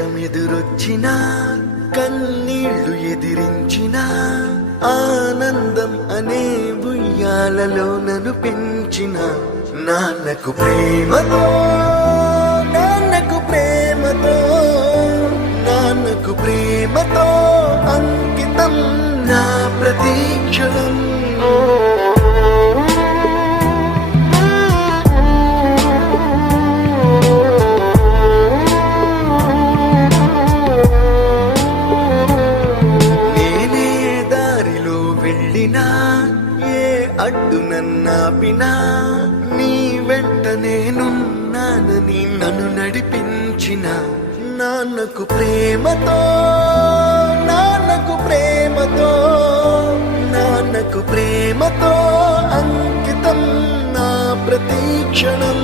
కష్టమెదురొచ్చినా కన్నీళ్లు ఎదిరించినా ఆనందం అనే ఉయ్యాలలో నన్ను పెంచిన నాన్నకు ప్రేమతో నాన్నకు ప్రేమతో నాన్నకు ప్రేమతో అంకితం నా ప్రతీక్షణం. ఏ అడ్డు నన్నాపినా నీ వెంట నేనున్నానని నన్ను నడిపించిన నాన్నకు ప్రేమతో నాన్నకు ప్రేమతో నాన్నకు ప్రేమతో అంకితం నా ప్రతీక్షణం.